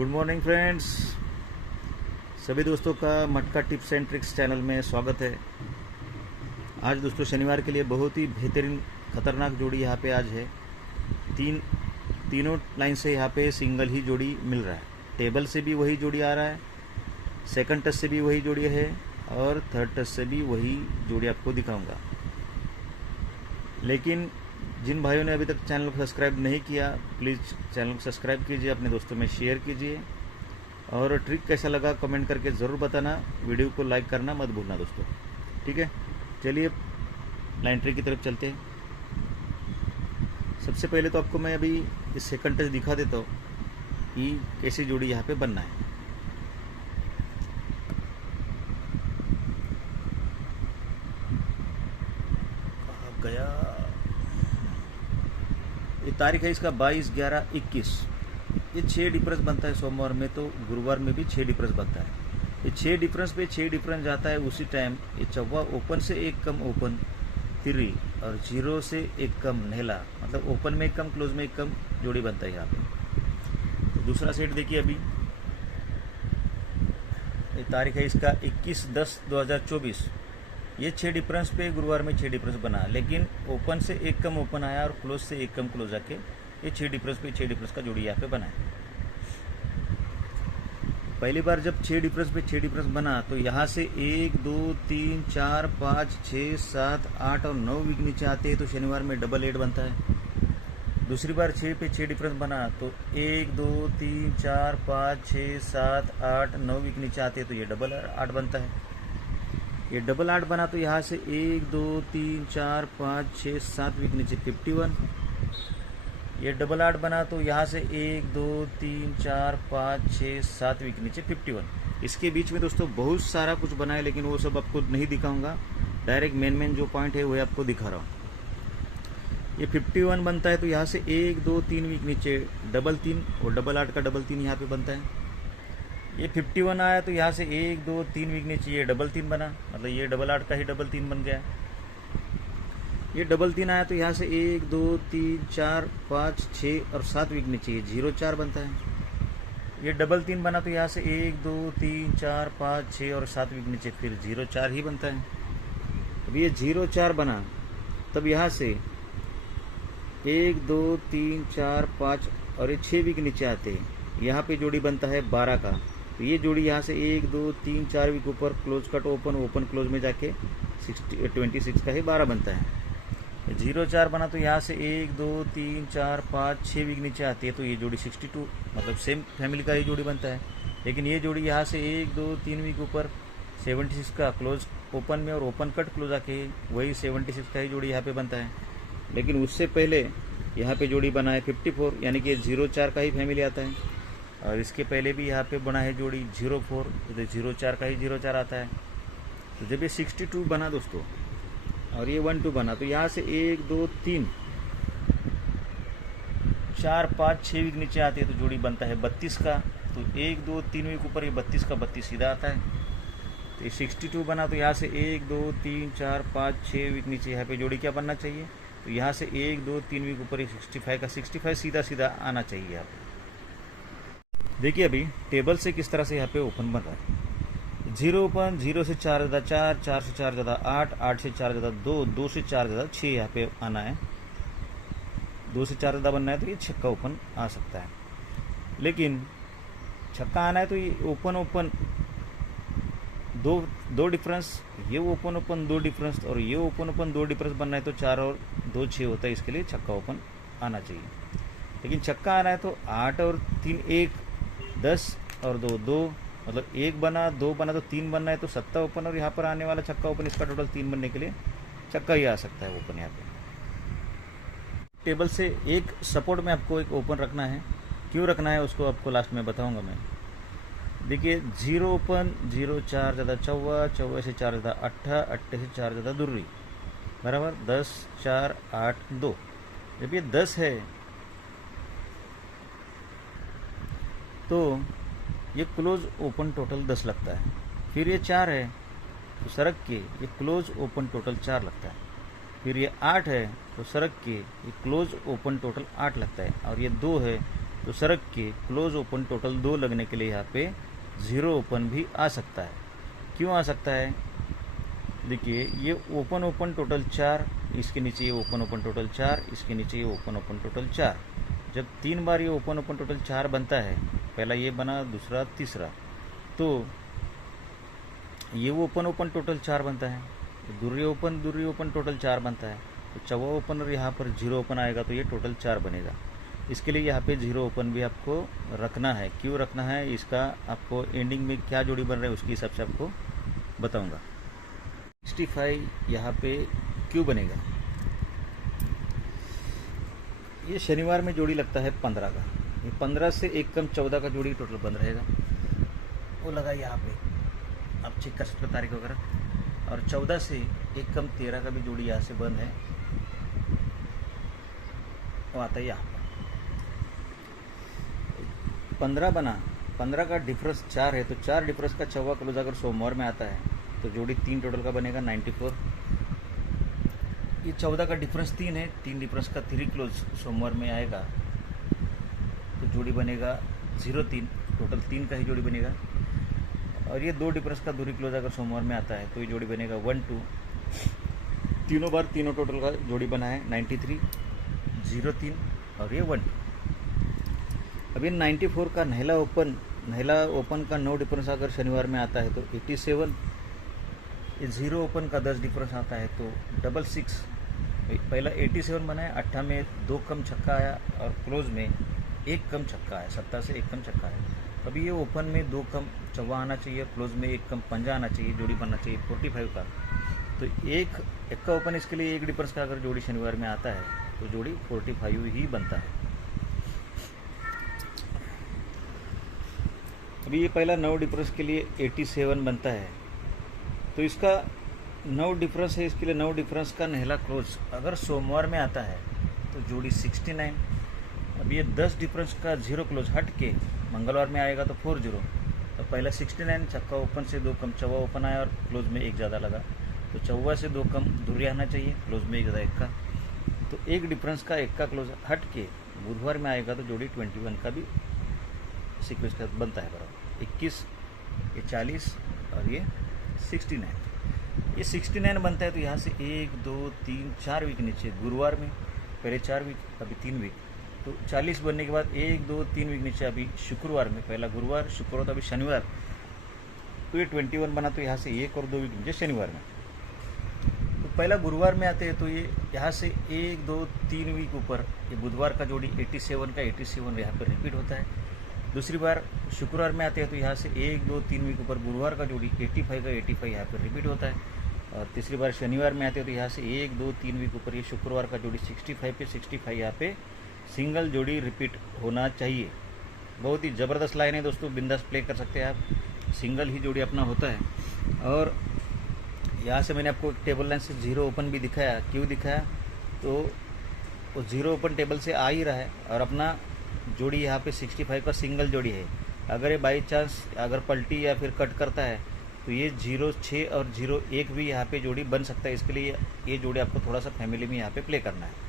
Good morning friends, सभी दोस्तों का मटका टिप्स एंड ट्रिक्स चैनल में स्वागत है। आज दोस्तों शनिवार के लिए बहुत ही बेहतरीन खतरनाक जोड़ी यहाँ पे आज है। तीनों लाइन से यहाँ पे सिंगल ही जोड़ी मिल रहा है। टेबल से भी वही जोड़ी आ रहा है, सेकंड टच से भी वही जोड़ी है और थर्ड टच से भी वही जोड़ी आपको दिखाऊंगा। लेकिन जिन भाइयों ने अभी तक चैनल को सब्सक्राइब नहीं किया, प्लीज़ चैनल को सब्सक्राइब कीजिए, अपने दोस्तों में शेयर कीजिए और ट्रिक कैसा लगा कमेंट करके ज़रूर बताना। वीडियो को लाइक करना मत भूलना दोस्तों, ठीक है। चलिए लाइन ट्रिक की तरफ चलते हैं। सबसे पहले तो आपको मैं अभी इस सेकंड टच दिखा देता हूँ कि कैसी जोड़ी यहाँ पे बनना है। कहाँ गया? ये तारीख है इसका 22/11/21। ये 6 डिफरेंस बनता है सोमवार में, तो गुरुवार में भी 6 डिफरेंस बनता है। ये 6 डिफरेंस पे 6 डिफरेंस जाता है। उसी टाइम ये चौवा ओपन से एक कम ओपन तिरी और जीरो से एक कम नेला, मतलब ओपन में एक कम क्लोज में एक कम जोड़ी बनता है यहाँ पे। तो दूसरा सेट देखिए अभी। ये तारीख है इसका 21/10/2024। ये 6 डिफरेंस पे गुरुवार में 6 डिफरेंस बना, लेकिन ओपन से एक कम ओपन आया और क्लोज से एक कम क्लोज आके ये 6 डिफरेंस पे 6 डिफरेंस का जोड़ी यहाँ पे बना है। पहली बार जब 6 डिफरेंस पे 6 डिफरेंस बना तो यहाँ से 1 2 3 4 5 6 7 8 और 9 वीक नीचे आते हैं, तो शनिवार में डबल 8 बनता है। दूसरी बार 6 पे 6 डिफरेंस बना तो 1 2 3 4 5 6 7 8 9 वीक नीचे आते हैं, तो ये डबल 8 बनता है। ये डबल 8 बना तो यहाँ से 1 2 3 4 5 6 7 वीक नीचे 51। ये डबल 8 बना तो यहाँ से 1 2 3 4 5 6 7 वीक नीचे 51। इसके बीच में दोस्तों बहुत सारा कुछ बना है, लेकिन वो सब आपको नहीं दिखाऊंगा। डायरेक्ट मेन जो पॉइंट है वो आपको दिखा रहा हूँ। ये 51 बनता है तो यहाँ से 1 2 3 वीक नीचे डबल 3 और डबल 8 का डबल 3 यहाँ पे बनता है। ये 51 आया तो यहाँ से 1 2 3 वीक नीचे ये डबल 3 बना, मतलब ये डबल 8 का ही डबल 3 बन गया। ये डबल 3 आया तो यहाँ से 1 2 3 4 5 6 और 7 वीक नीचे ये 0 4 बनता है। ये डबल 3 बना तो यहाँ से 1 2 3 4 5 6 और 7 वीक नीचे फिर 0 4 ही बनता है। अब ये 0 4 बना तब यहाँ से 1 2 3 4 5 और ये 6 वीक नीचे आते हैं, यहाँ पे जोड़ी बनता है 12 का। तो ये जोड़ी यहाँ से 1 2 3 4 वीक ऊपर close cut open open close में जाके 26 का ही 12 बनता है। 0 4 बना तो यहाँ से 1 2 3 4 5 6 वीक नीचे आती है, तो ये जोड़ी 62, मतलब सेम फैमिली का ही जोड़ी बनता है। लेकिन ये जोड़ी यहाँ से 1 2 3 वीक ऊपर 76 का क्लोज ओपन में और ओपन कट क्लोज आके वही 76 का ही जोड़ी यहाँ पे बनता है। लेकिन उससे पहले यहाँ पे जोड़ी बना है 54, यानी कि 0 4 का ही फैमिली आता है। और इसके पहले भी यहाँ पे बना है जोड़ी 0 4, तो 0 4 का ही 0 4 आता है। तो जब ये 62 बना दोस्तों और ये 1 2 बना तो यहाँ से 1 2 3 4 5 6 वीक नीचे आती है, तो जोड़ी बनता है 32 का। तो 1 2 3 वीक ऊपर ये 32 का 32 सीधा आता है। तो ये 62 बना तो यहाँ से 1 2 3 4 5 6 वीक नीचे यहाँ पे जोड़ी क्या बनना चाहिए, तो यहाँ से 1 2 3 वीक ऊपर 65 का 65 सीधा सीधा आना चाहिए। आप देखिए अभी टेबल से किस तरह से यहाँ पे ओपन बन रहा है। 0 ओपन, 0 से 4 ज़्यादा 4, 4 से 4 ज़्यादा 8, 8 से 4 ज़्यादा 2, 2 से 4 ज़्यादा 6 यहाँ पे आना है। 2 से 4 ज़्यादा बनना है तो ये छक्का ओपन आ सकता है। लेकिन छक्का आना है तो ये ओपन ओपन दो डिफरेंस, ये ओपन ओपन 2 डिफरेंस और ये ओपन ओपन 2 डिफरेंस बनना है, तो 4 और 2 6 होता है। इसके लिए छक्का ओपन आना चाहिए। लेकिन छक्का आना है तो 8 और 3 1 10 और 2 2, मतलब 1 बना 2 बना तो 3 बनना है, तो 7 ओपन और यहाँ पर आने वाला छक्का ओपन, इसका टोटल 3 बनने के लिए छक्का ही आ सकता है ओपन। यहाँ पे टेबल से एक सपोर्ट में आपको एक ओपन रखना है। क्यों रखना है उसको आपको लास्ट में बताऊंगा मैं। देखिए 0 ओपन, 0 4 ज़्यादा चौवा, चौवा से 4 ज़्यादा 8, 8 से 4 ज़्यादा दुर्री, बराबर 10 4 8 2। जब ये 10 है तो ये क्लोज ओपन टोटल 10 लगता है। फिर ये 4 है तो सरक के ये क्लोज ओपन टोटल 4 लगता है। फिर ये 8 है तो सरक के ये क्लोज ओपन टोटल 8 लगता है। और ये 2 है तो सरक के क्लोज ओपन टोटल 2 लगने के लिए यहाँ पे 0 ओपन भी आ सकता है। क्यों आ सकता है? देखिए ये ओपन ओपन टोटल 4, इसके नीचे ये ओपन ओपन टोटल 4, इसके नीचे ये ओपन ओपन टोटल 4। जब 3 बार ये ओपन ओपन टोटल 4 बनता है, पहला ये बना, दूसरा, तीसरा, तो ये ओपन ओपन टोटल 4 बनता है, दूरी ओपन टोटल 4 बनता है। तो चौवा ओपन और यहाँ पर 0 ओपन आएगा तो ये टोटल 4 बनेगा। इसके लिए यहाँ पे 0 ओपन भी आपको रखना है। क्यों रखना है, इसका आपको एंडिंग में क्या जोड़ी बन रहा है उसके हिसाब से आपको बताऊंगा। 65 यहाँ पे क्यों बनेगा? ये शनिवार में जोड़ी लगता है 15 का, ये 15 से एक कम 14 का जोड़ी टोटल बन रहेगा। वो लगा यहाँ पे, आप चेक कर सकते हो तारीख वगैरह। और 14 से एक कम 13 का भी जोड़ी यहाँ से बंद है, वो आता है यहाँ पर। 15 बना, 15 का डिफरेंस 4 है, तो 4 डिफरेंस का चौवा क्लोज अगर सोमवार में आता है तो जोड़ी 3 टोटल का बनेगा 94। ये 14 का डिफरेंस 3 है, 3 डिफरेंस का 3 क्लोज सोमवार में आएगा तो जोड़ी बनेगा 03, टोटल 3 का ही जोड़ी बनेगा। और ये 2 डिफरेंस का दूरी क्लोज अगर सोमवार में आता है तो ये जोड़ी बनेगा 12। तीनों बार तीनों टोटल का जोड़ी बना है 93, 03 और ये 12। अब ये 94 का नहला ओपन का 9 डिफरेंस अगर शनिवार में आता है तो 87। ये 0 ओपन का 10 डिफरेंस आता है तो 66। पहला 87 बना है, 8 में 2 कम छक्का आया और क्लोज में 1 कम छक्का आया, 7 से 1 कम छक्का आया। अभी ये ओपन में 2 कम चौवा आना चाहिए, क्लोज में 1 कम पंजा आना चाहिए, जोड़ी बनना चाहिए 45 का। तो एक का ओपन, इसके लिए 1 डिफरेंस का अगर जोड़ी शनिवार में आता है तो जोड़ी 45 ही बनता है। अभी ये पहला 9 डिफरेंस के लिए 87 बनता है, तो इसका 9 डिफरेंस है, इसके लिए 9 डिफरेंस का नहला क्लोज अगर सोमवार में आता है तो जोड़ी 69। अब ये 10 डिफरेंस का 0 क्लोज हट के मंगलवार में आएगा तो 40। तो पहला 69, छक्का ओपन से 2 कम चौवा ओपन आया और क्लोज में 1 ज़्यादा लगा, तो चौवा से 2 कम दूरी आना चाहिए, क्लोज में 1 ज़्यादा 1 का। तो 1 डिफरेंस का 1 का क्लोज हट के बुधवार में आएगा तो जोड़ी 21 का भी सीक्वेंस का बनता है बराबर। 21, ये 40 और ये 69। ये 69 बनता है तो यहाँ से 1 2 3 4 वीक नीचे गुरुवार में, पहले 4 वीक अभी 3 वीक, तो 40 बनने के बाद 1 2 3 वीक नीचे अभी शुक्रवार में, पहला गुरुवार, शुक्रवार तो अभी शनिवार, तो ये 21 बना तो यहाँ से 1 और 2 वीक नीचे शनिवार में। तो पहला गुरुवार में आते हैं तो ये यहाँ से 1 2 3 वीक ऊपर ये बुधवार का जोड़ी 87 का 87 यहाँ पर रिपीट होता है। दूसरी बार शुक्रवार में आते हैं तो यहाँ से 1 2 3 वीक ऊपर गुरुवार का जोड़ी 85 का 85 यहाँ पर रिपीट होता है। और तीसरी बार शनिवार में आते हैं तो यहाँ से 1 2 3 वीक ऊपर ये शुक्रवार का जोड़ी 65 पे 65 यहाँ पे सिंगल जोड़ी रिपीट होना चाहिए। बहुत ही ज़बरदस्त लाइन है दोस्तों, बिंदास प्ले कर सकते हैं आप, सिंगल ही जोड़ी अपना होता है। और यहाँ से मैंने आपको टेबल लाइन से 0 ओपन भी दिखाया। क्यों दिखाया? तो वो 0 ओपन टेबल से आ ही रहा है और अपना जोड़ी यहाँ पे 65 का सिंगल जोड़ी है। अगर ये बाई चांस अगर पलटी या फिर कट करता है तो ये 0-6 और 0-1 भी यहाँ पे जोड़ी बन सकता है। इसके लिए ये जोड़ी आपको थोड़ा सा फैमिली में यहाँ पे प्ले करना है।